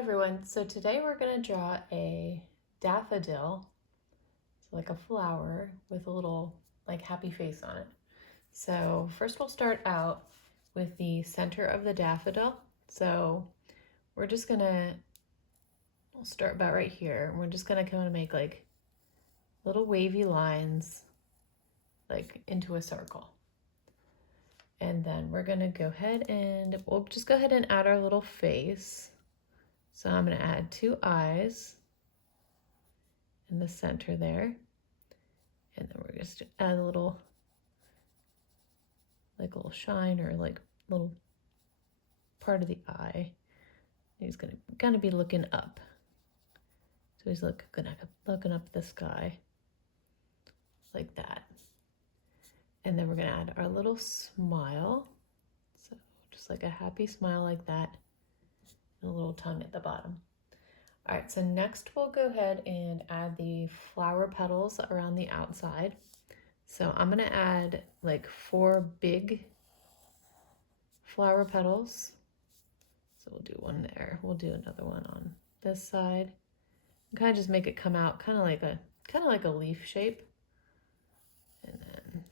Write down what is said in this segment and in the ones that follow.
everyone, so today we're going to draw a daffodil, so like a flower with a little like happy face on it. So first we'll start out with the center of the daffodil. So we're just we'll start about right here. We're just gonna kind of make like little wavy lines like into a circle. And then we're gonna go ahead and we'll just go ahead and add our little face. So I'm gonna add 2 eyes in the center there. And then we're just add a little shine or like little part of the eye. He's gonna be looking up. So he's looking up the sky like that. And then we're gonna add our little smile. So just like a happy smile like that. And a little tongue at the bottom. All right, so next we'll go ahead and add the flower petals around the outside. So I'm gonna add like 4 big flower petals. So we'll do one there. We'll do another one on this side. And kind of just make it come out kind of like a leaf shape. And then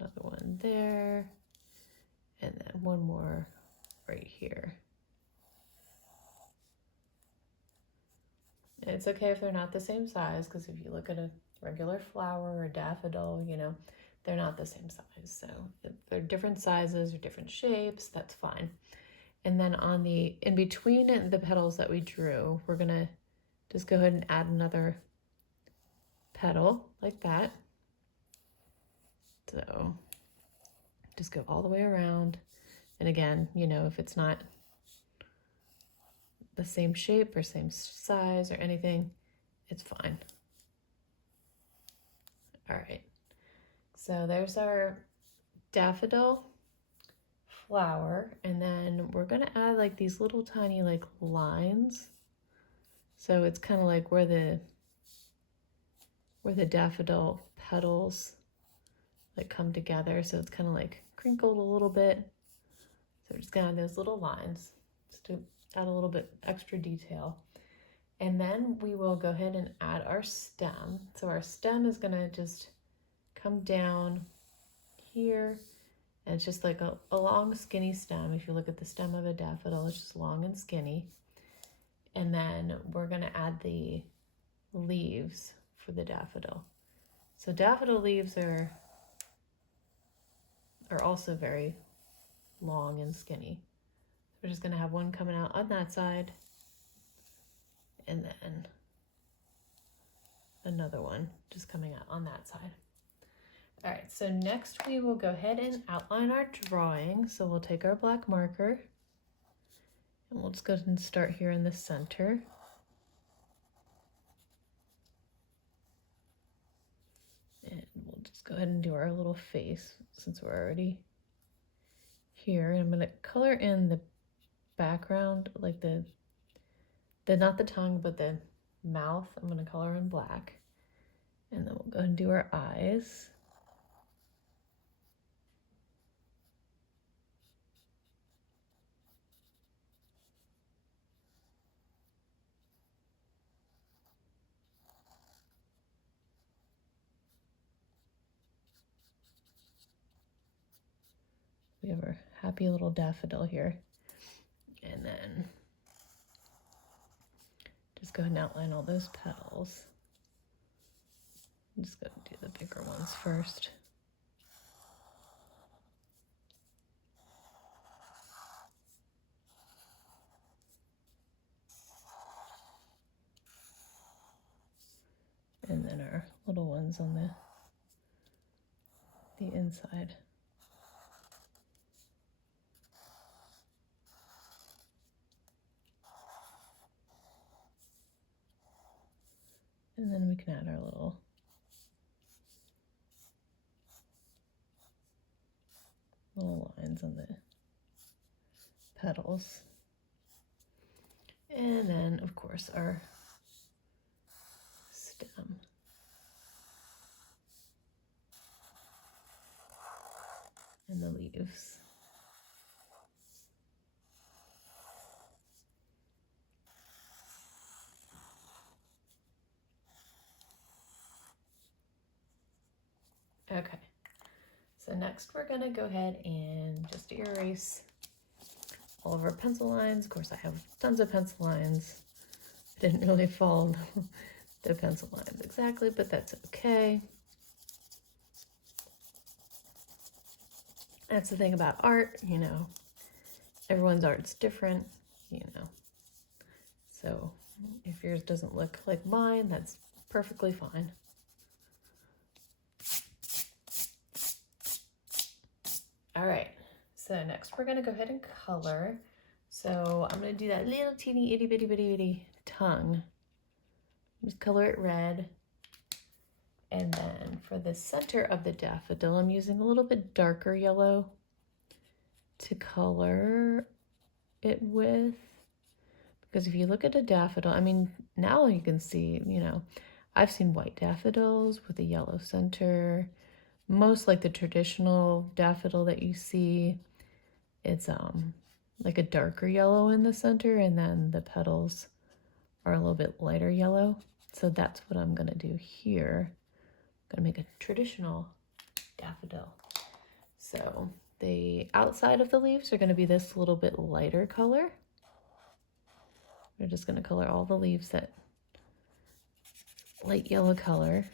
another one there. And then one more right here. And it's okay if they're not the same size, because if you look at a regular flower or daffodil, they're not the same size. So if they're different sizes or different shapes, that's fine. And then in between the petals that we drew, we're gonna just go ahead and add another petal like that. So just go all the way around. And again, if it's not the same shape or same size or anything, it's fine. All right, so there's our daffodil flower, and then we're gonna add like these little tiny like lines. So it's kind of like where the daffodil petals like come together. So it's kind of like crinkled a little bit. So we're just gonna add those little lines just to add a little bit extra detail. And then we will go ahead and add our stem. So our stem is gonna just come down here, and it's just like a long skinny stem. If you look at the stem of a daffodil, it's just long and skinny. And then we're gonna add the leaves for the daffodil. So daffodil leaves are also very long and skinny. We're just gonna have one coming out on that side, and then another one just coming out on that side. All right, so next we will go ahead and outline our drawing. So we'll take our black marker and we'll just go ahead and start here in the center. And we'll just go ahead and do our little face since we're already here. And I'm gonna color in the background, like the not the tongue, but the mouth. I'm gonna color in black. And then we'll go ahead and do our eyes. We have our happy little daffodil here. And then just go ahead and outline all those petals. I'm just going to do the bigger ones first. And then our little ones on the inside. And then we can add our little lines on the petals. And then, of course, our stem. And the leaves. Okay, so next we're gonna go ahead and just erase all of our pencil lines. Of course, I have tons of pencil lines. I didn't really follow the pencil lines exactly, but that's okay. That's the thing about art, you know, everyone's art's different, you know. So if yours doesn't look like mine, that's perfectly fine. All right, so next we're gonna go ahead and color. So I'm gonna do that little teeny itty bitty bitty bitty tongue. Just color it red. And then for the center of the daffodil, I'm using a little bit darker yellow to color it with. Because if you look at a daffodil, I mean, now you can see, you know, I've seen white daffodils with a yellow center. Most like the traditional daffodil that you see, it's like a darker yellow in the center, and then the petals are a little bit lighter yellow. So that's what I'm gonna do here. I'm gonna make a traditional daffodil. So the outside of the leaves are gonna be this little bit lighter color. We're just gonna color all the leaves that light yellow color.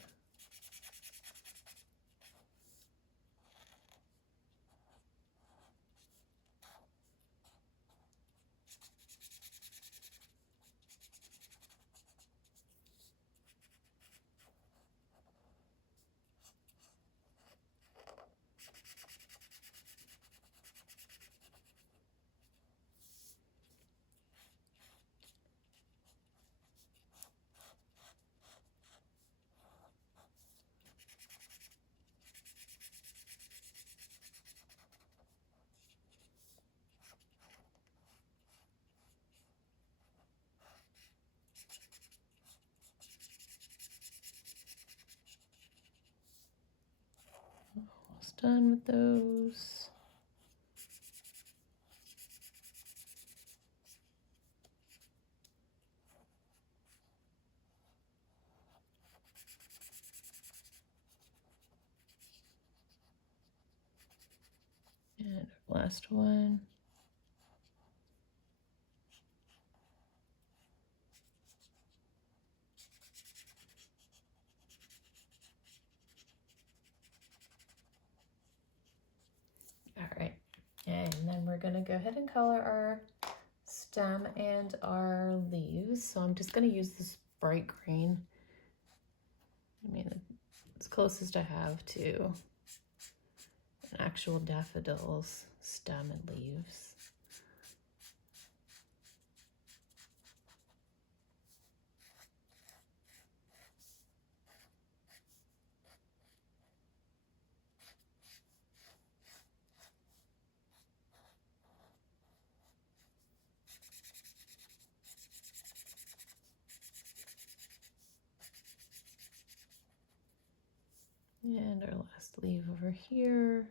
Almost done with those. And last one. All right, and then we're gonna go ahead and color our stem and our leaves. So I'm just gonna use this bright green. I mean, it's closest I have to an actual daffodil's stem and leaves. And our last leaf over here.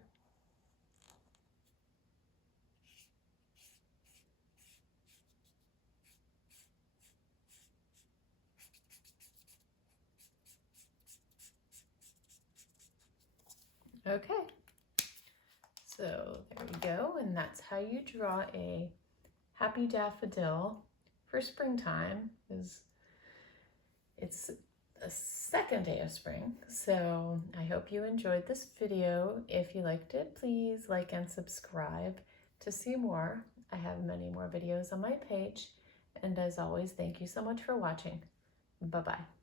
Okay, so there we go, and that's how you draw a happy daffodil for springtime, because it's the second day of spring. So I hope you enjoyed this video. If you liked it, please like and subscribe to see more. I have many more videos on my page, and as always, thank you so much for watching. Bye-bye.